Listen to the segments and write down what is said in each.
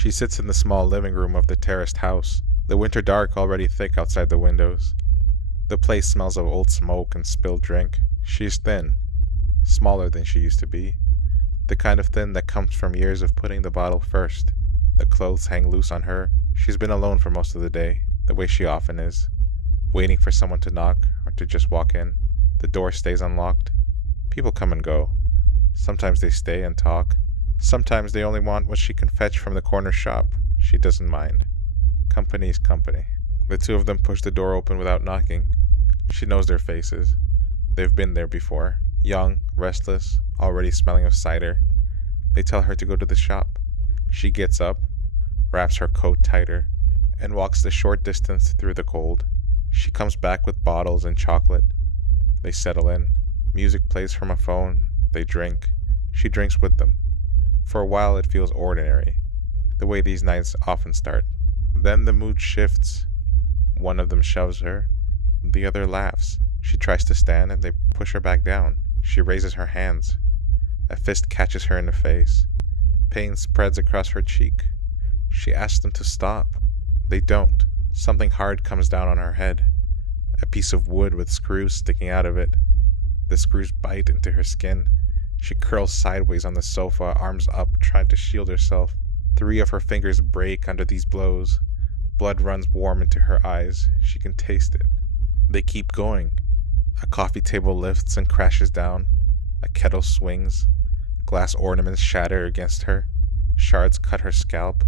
She sits in the small living room of the terraced house, the winter dark already thick outside the windows. The place smells of old smoke and spilled drink. She is thin, smaller than she used to be, the kind of thin that comes from years of putting the bottle first. The clothes hang loose on her. She's been alone for most of the day, the way she often is, waiting for someone to knock or to just walk in. The door stays unlocked. People come and go. Sometimes they stay and talk. Sometimes they only want what she can fetch from the corner shop. She doesn't mind. Company's company. The two of them push the door open without knocking. She knows their faces. They've been there before. Young, restless, already smelling of cider. They tell her to go to the shop. She gets up, wraps her coat tighter, and walks the short distance through the cold. She comes back with bottles and chocolate. They settle in. Music plays from a phone. They drink. She drinks with them. For a while it feels ordinary, the way these nights often start. Then the mood shifts. One of them shoves her. The other laughs. She tries to stand and they push her back down. She raises her hands. A fist catches her in the face. Pain spreads across her cheek. She asks them to stop. They don't. Something hard comes down on her head. A piece of wood with screws sticking out of it. The screws bite into her skin. She curls sideways on the sofa, arms up, trying to shield herself. 3 of her fingers break under these blows. Blood runs warm into her eyes. She can taste it. They keep going. A coffee table lifts and crashes down. A kettle swings. Glass ornaments shatter against her. Shards cut her scalp.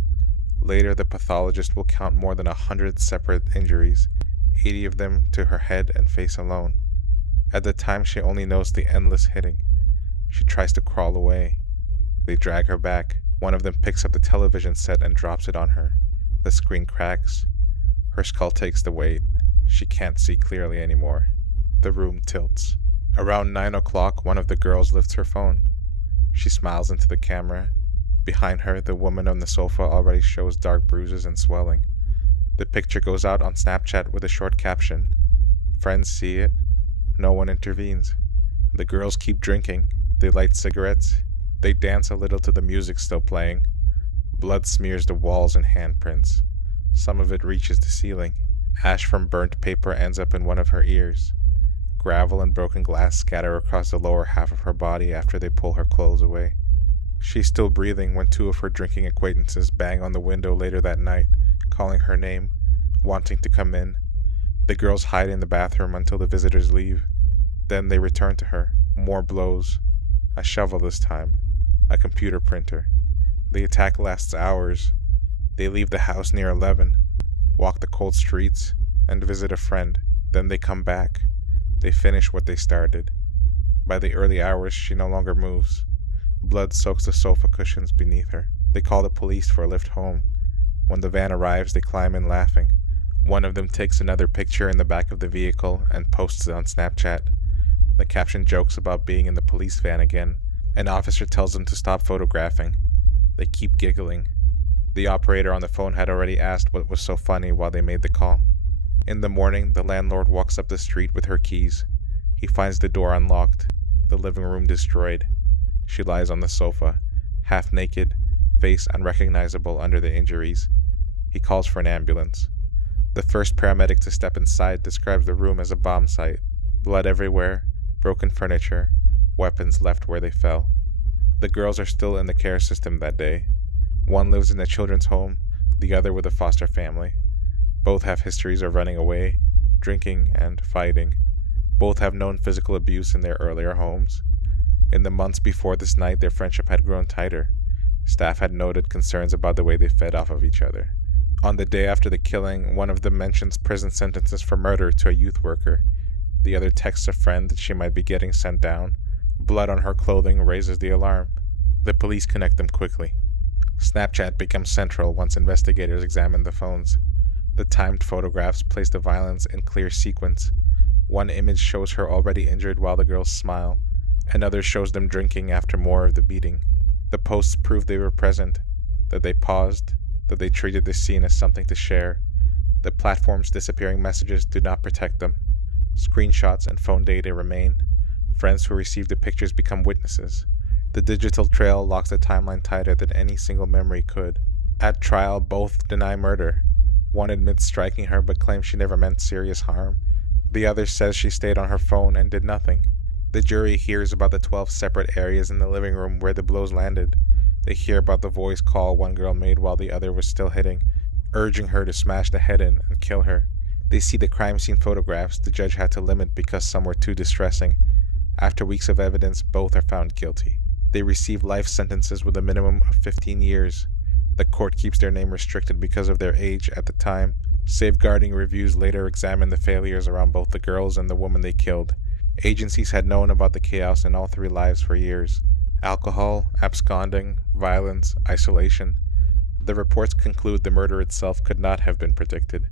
Later, the pathologist will count more than 100 separate injuries, 80 of them to her head and face alone. At the time, she only knows the endless hitting. She tries to crawl away. They drag her back. One of them picks up the television set and drops it on her. The screen cracks. Her skull takes the weight. She can't see clearly anymore. The room tilts. Around 9 o'clock, one of the girls lifts her phone. She smiles into the camera. Behind her, the woman on the sofa already shows dark bruises and swelling. The picture goes out on Snapchat with a short caption. Friends see it. No one intervenes. The girls keep drinking. They light cigarettes. They dance a little to the music still playing. Blood smears the walls and handprints. Some of it reaches the ceiling. Ash from burnt paper ends up in one of her ears. Gravel and broken glass scatter across the lower half of her body after they pull her clothes away. She's still breathing when 2 of her drinking acquaintances bang on the window later that night, calling her name, wanting to come in. The girls hide in the bathroom until the visitors leave. Then they return to her. More blows. A shovel this time. A computer printer. The attack lasts hours. They leave the house near 11, walk the cold streets, and visit a friend. Then they come back. They finish what they started. By the early hours, she no longer moves. Blood soaks the sofa cushions beneath her. They call the police for a lift home. When the van arrives, they climb in laughing. One of them takes another picture in the back of the vehicle and posts it on Snapchat. The caption jokes about being in the police van again. An officer tells them to stop photographing. They keep giggling. The operator on the phone had already asked what was so funny while they made the call. In the morning, the landlord walks up the street with her keys. He finds the door unlocked, the living room destroyed. She lies on the sofa, half naked, face unrecognizable under the injuries. He calls for an ambulance. The first paramedic to step inside describes the room as a bomb site. Blood everywhere, broken furniture, weapons left where they fell. The girls are still in the care system that day. One lives in a children's home, the other with a foster family. Both have histories of running away, drinking, and fighting. Both have known physical abuse in their earlier homes. In the months before this night, their friendship had grown tighter. Staff had noted concerns about the way they fed off of each other. On the day after the killing, one of them mentions prison sentences for murder to a youth worker. The other texts a friend that she might be getting sent down. Blood on her clothing raises the alarm. The police connect them quickly. Snapchat becomes central once investigators examine the phones. The timed photographs place the violence in clear sequence. One image shows her already injured while the girls smile. Another shows them drinking after more of the beating. The posts prove they were present, that they paused, that they treated this scene as something to share. The platform's disappearing messages do not protect them. Screenshots and phone data remain. Friends who receive the pictures become witnesses. The digital trail locks the timeline tighter than any single memory could. At trial, both deny murder. One admits striking her but claims she never meant serious harm. The other says she stayed on her phone and did nothing. The jury hears about the 12 separate areas in the living room where the blows landed. They hear about the voice call one girl made while the other was still hitting, urging her to smash the head in and kill her. They see the crime scene photographs the judge had to limit because some were too distressing. After weeks of evidence, both are found guilty. They receive life sentences with a minimum of 15 years. The court keeps their name restricted because of their age at the time. Safeguarding reviews later examine the failures around both the girls and the woman they killed. Agencies had known about the chaos in all three lives for years. Alcohol, absconding, violence, isolation. The reports conclude the murder itself could not have been predicted.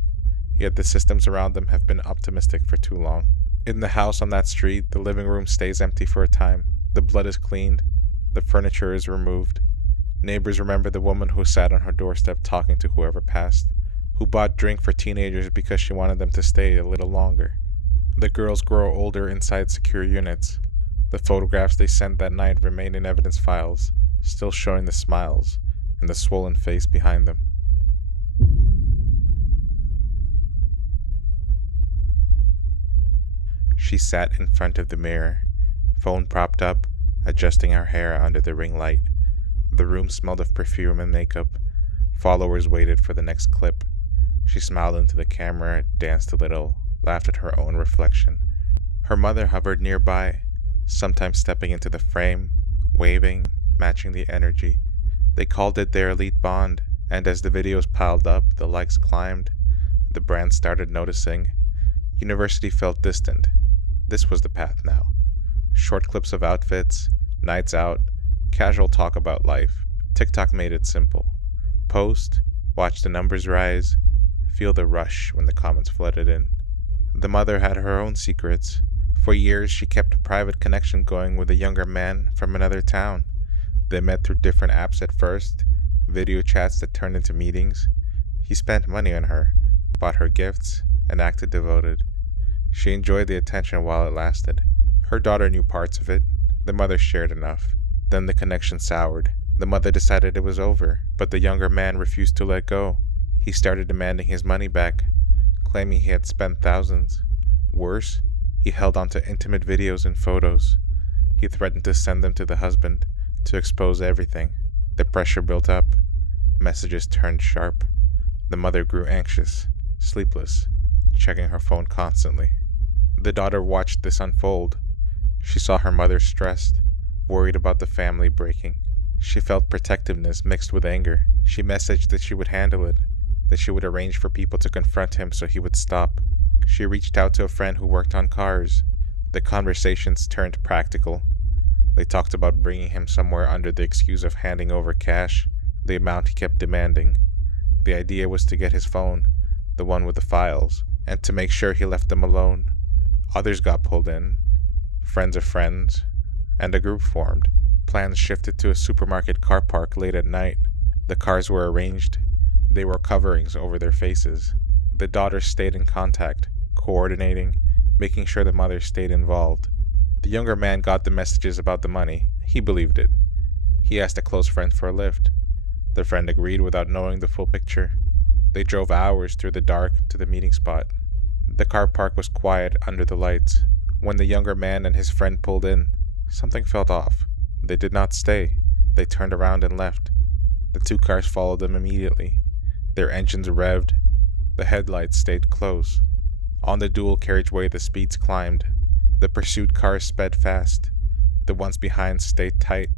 Yet the systems around them have been optimistic for too long. In the house on that street, the living room stays empty for a time. The blood is cleaned. The furniture is removed. Neighbors remember the woman who sat on her doorstep talking to whoever passed, who bought drink for teenagers because she wanted them to stay a little longer. The girls grow older inside secure units. The photographs they sent that night remain in evidence files, still showing the smiles and the swollen face behind them. She sat in front of the mirror, phone propped up, adjusting her hair under the ring light. The room smelled of perfume and makeup. Followers waited for the next clip. She smiled into the camera, danced a little, laughed at her own reflection. Her mother hovered nearby, sometimes stepping into the frame, waving, matching the energy. They called it their elite bond, and as the videos piled up, the likes climbed. The brand started noticing. University felt distant. This was the path now. Short clips of outfits, nights out, casual talk about life. TikTok made it simple. Post, watch the numbers rise, feel the rush when the comments flooded in. The mother had her own secrets. For years, she kept a private connection going with a younger man from another town. They met through different apps at first, video chats that turned into meetings. He spent money on her, bought her gifts, and acted devoted. She enjoyed the attention while it lasted. Her daughter knew parts of it. The mother shared enough. Then the connection soured. The mother decided it was over, but the younger man refused to let go. He started demanding his money back, claiming he had spent thousands. Worse, he held on to intimate videos and photos. He threatened to send them to the husband, to expose everything. The pressure built up. Messages turned sharp. The mother grew anxious, sleepless, checking her phone constantly. The daughter watched this unfold. She saw her mother stressed, worried about the family breaking. She felt protectiveness mixed with anger. She messaged that she would handle it, that she would arrange for people to confront him so he would stop. She reached out to a friend who worked on cars. The conversations turned practical. They talked about bringing him somewhere under the excuse of handing over cash, the amount he kept demanding. The idea was to get his phone, the one with the files, and to make sure he left them alone. Others got pulled in, friends of friends, and a group formed. Plans shifted to a supermarket car park late at night. The cars were arranged. They wore coverings over their faces. The daughter stayed in contact, coordinating, making sure the mother stayed involved. The younger man got the messages about the money. He believed it. He asked a close friend for a lift. The friend agreed without knowing the full picture. They drove hours through the dark to the meeting spot. The car park was quiet under the lights. When the younger man and his friend pulled in, something felt off. They did not stay. They turned around and left. The two cars followed them immediately. Their engines revved. The headlights stayed close. On the dual carriageway, the speeds climbed. The pursued cars sped fast. The ones behind stayed tight,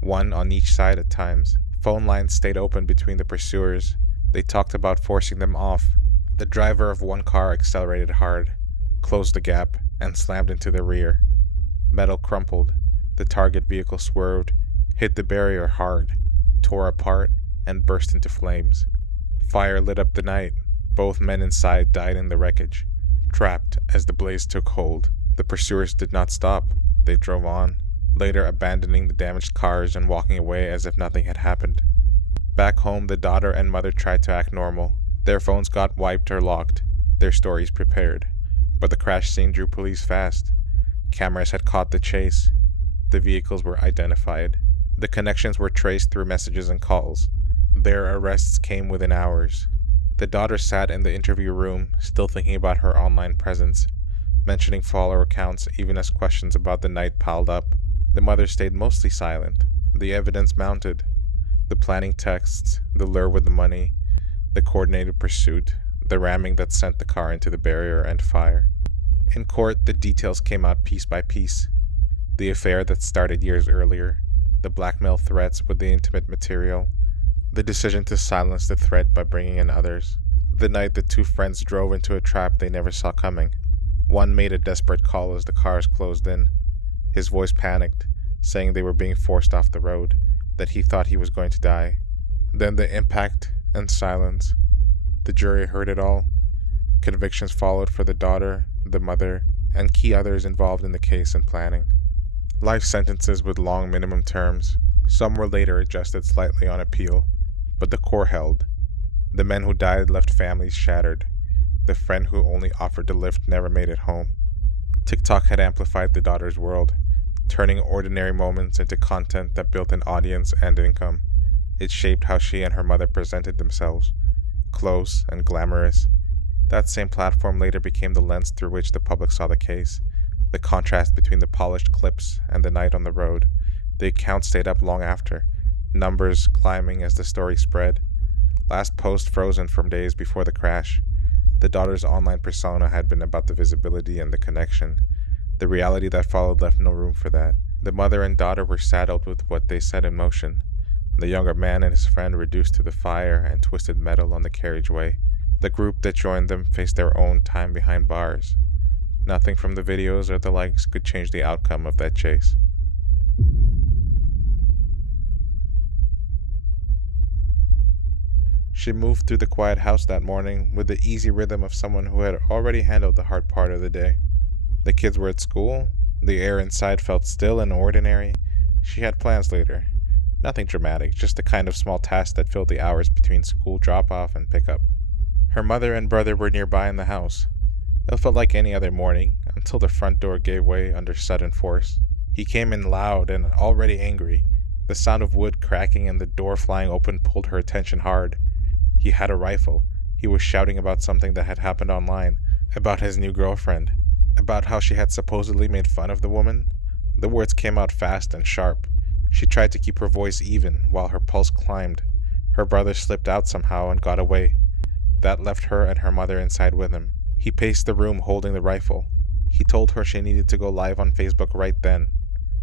one on each side at times. Phone lines stayed open between the pursuers. They talked about forcing them off. The driver of one car accelerated hard, closed the gap, and slammed into the rear. Metal crumpled. The target vehicle swerved, hit the barrier hard, tore apart, and burst into flames. Fire lit up the night. Both men inside died in the wreckage, trapped as the blaze took hold. The pursuers did not stop. They drove on, later abandoning the damaged cars and walking away as if nothing had happened. Back home, the daughter and mother tried to act normal. Their phones got wiped or locked, their stories prepared. But the crash scene drew police fast. Cameras had caught the chase. The vehicles were identified. The connections were traced through messages and calls. Their arrests came within hours. The daughter sat in the interview room, still thinking about her online presence, mentioning follower counts even as questions about the night piled up. The mother stayed mostly silent. The evidence mounted. The planning texts, the lure with the money, the coordinated pursuit, the ramming that sent the car into the barrier and fire. In court, the details came out piece by piece. The affair that started years earlier, the blackmail threats with the intimate material, the decision to silence the threat by bringing in others, the night the two friends drove into a trap they never saw coming. One made a desperate call as the cars closed in. His voice panicked, saying they were being forced off the road, that he thought he was going to die. Then the impact and silence. The jury heard it all. Convictions followed for the daughter, the mother, and key others involved in the case and planning. Life sentences with long minimum terms. Some were later adjusted slightly on appeal, but the core held. The men who died left families shattered. The friend who only offered to lift never made it home. TikTok had amplified the daughter's world, turning ordinary moments into content that built an audience and income. It shaped how she and her mother presented themselves, close and glamorous. That same platform later became the lens through which the public saw the case, the contrast between the polished clips and the night on the road. The account stayed up long after, numbers climbing as the story spread. Last post frozen from days before the crash. The daughter's online persona had been about the visibility and the connection. The reality that followed left no room for that. The mother and daughter were saddled with what they set in motion. The younger man and his friend reduced to the fire and twisted metal on the carriageway. The group that joined them faced their own time behind bars. Nothing from the videos or the likes could change the outcome of that chase. She moved through the quiet house that morning with the easy rhythm of someone who had already handled the hard part of the day. The kids were at school. The air inside felt still and ordinary. She had plans later. Nothing dramatic, just the kind of small tasks that filled the hours between school drop-off and pickup. Her mother and brother were nearby in the house. It felt like any other morning, until the front door gave way under sudden force. He came in loud and already angry. The sound of wood cracking and the door flying open pulled her attention hard. He had a rifle. He was shouting about something that had happened online, about his new girlfriend, about how she had supposedly made fun of the woman. The words came out fast and sharp. She tried to keep her voice even while her pulse climbed. Her brother slipped out somehow and got away. That left her and her mother inside with him. He paced the room holding the rifle. He told her she needed to go live on Facebook right then.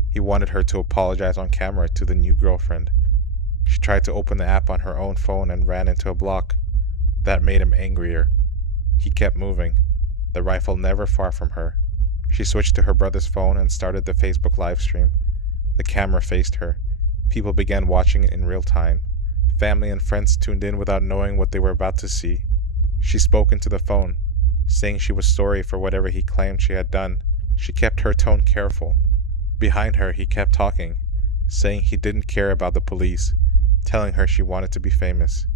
He wanted her to apologize on camera to the new girlfriend. She tried to open the app on her own phone and ran into a block. That made him angrier. He kept moving, the rifle never far from her. She switched to her brother's phone and started the Facebook live stream. The camera faced her. People began watching it in real time. Family and friends tuned in without knowing what they were about to see. She spoke into the phone, saying she was sorry for whatever he claimed she had done. She kept her tone careful. Behind her, he kept talking, saying he didn't care about the police, telling her she wanted to be famous.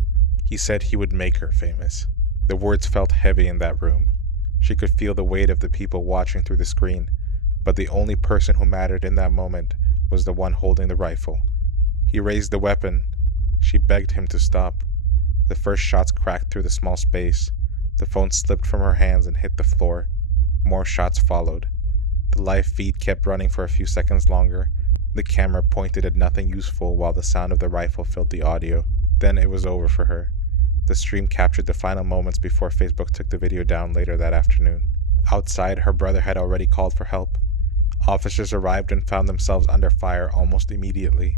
He said he would make her famous. The words felt heavy in that room. She could feel the weight of the people watching through the screen, but the only person who mattered in that moment was the one holding the rifle. He raised the weapon. She begged him to stop. The first shots cracked through the small space. The phone slipped from her hands and hit the floor. More shots followed. The live feed kept running for a few seconds longer. The camera pointed at nothing useful while the sound of the rifle filled the audio. Then it was over for her. The stream captured the final moments before Facebook took the video down later that afternoon. Outside, her brother had already called for help. Officers arrived and found themselves under fire almost immediately.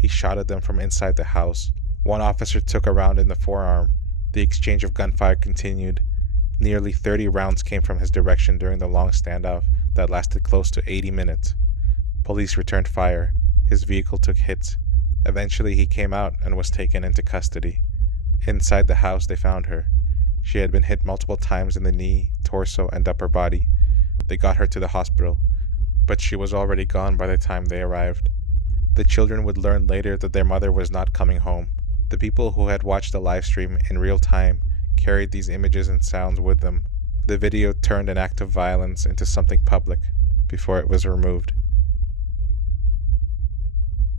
He shot at them from inside the house. One officer took a round in the forearm. The exchange of gunfire continued. Nearly 30 rounds came from his direction during the long standoff that lasted close to 80 minutes. Police returned fire. His vehicle took hits. Eventually he came out and was taken into custody. Inside the house they found her. She had been hit multiple times in the knee, torso, and upper body. They got her to the hospital, but she was already gone by the time they arrived. The children would learn later that their mother was not coming home. The people who had watched the live stream in real time carried these images and sounds with them. The video turned an act of violence into something public before it was removed.